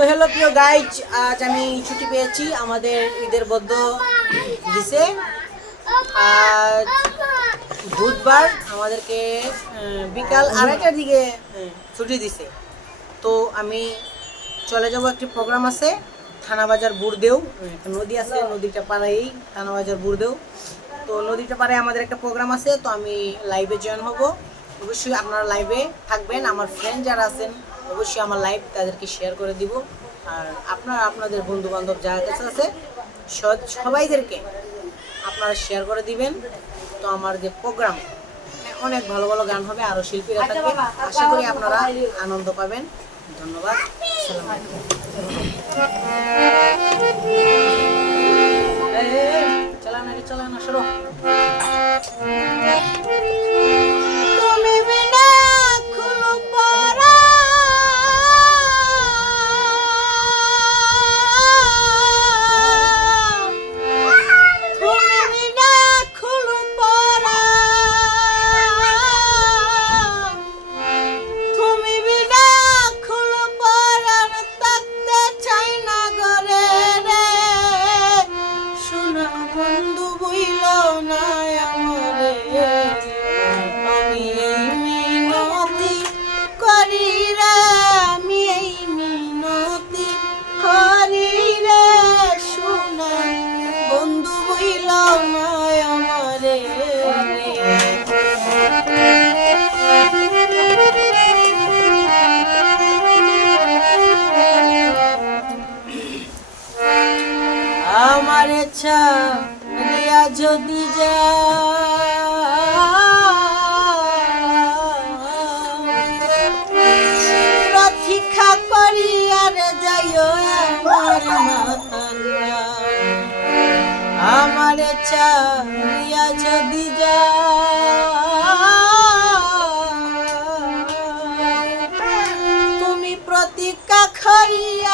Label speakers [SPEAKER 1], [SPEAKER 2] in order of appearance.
[SPEAKER 1] তো হ্যালো প্রিয় গাইজ আজ আমি ছুটি পেয়েছি আমাদের ঈদের বদ্ধ দিছে আজ বুধবার আমাদেরকে বিকাল আড়াইটার দিকে ছুটি দিছে। তো আমি চলে যাব একটি প্রোগ্রাম আছে, থানাবাজার বুড়দেও নদী আছে, নদীটা পাড়াই থানাবাজার বুড়দেও তো নদীটা পাড়ে আমাদের একটা প্রোগ্রাম আছে, তো আমি লাইভে জয়েন হব। অবশ্যই আপনারা লাইভে থাকবেন। আমার ফ্রেন্ড যারা আছেন অবশ্যই আমার লাইভ তাদেরকে শেয়ার করে দিব। আর আপনারা আপনাদের বন্ধু বান্ধব যার কাছে আছে সবাইদেরকে আপনারা শেয়ার করে দিবেন। তো আমার যে প্রোগ্রাম অনেক ভালো ভালো গান হবে আরও শিল্পীরা থাকবে। আশা করি আপনারা আনন্দ পাবেন। ধন্যবাদ। আমার ছাড়িয়া যদি যা রথিকা করিয়ার যাইও আমার মাতাল্লা আমার ছাড়িয়া যদি যা তুমি প্রতিজ্ঞা করিয়া